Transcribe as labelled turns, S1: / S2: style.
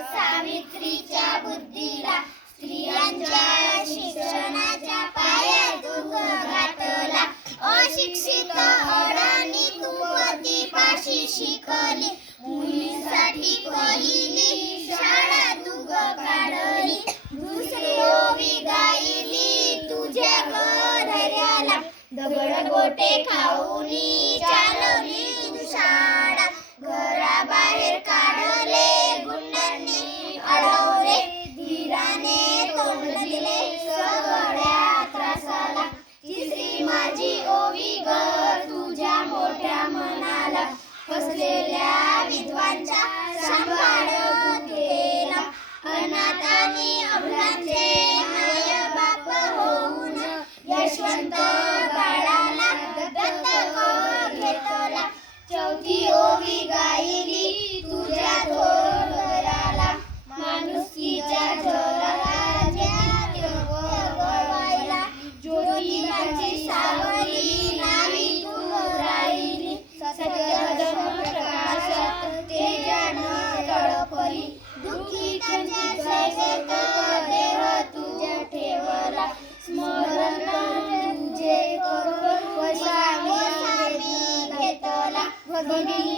S1: सावित्रीच्या बुद्धीला स्त्रियांच्या शिक्षणाच्या पाया तू घातला. अशिक्षित अडाणी तू पतीपाशी शिकली. मुलींसाठी पहिली शाळा तू काढली. दुसरी ओवी गायली तुझ्या घराला दगड गोटे खा असलेल्या विधवांच्या सांभाळ केला अनाथांनी अभ्रांचे माय बाप होऊन यशवंत बाळाला दत्तक घेतला. चौथी ಕದರಿಲಿ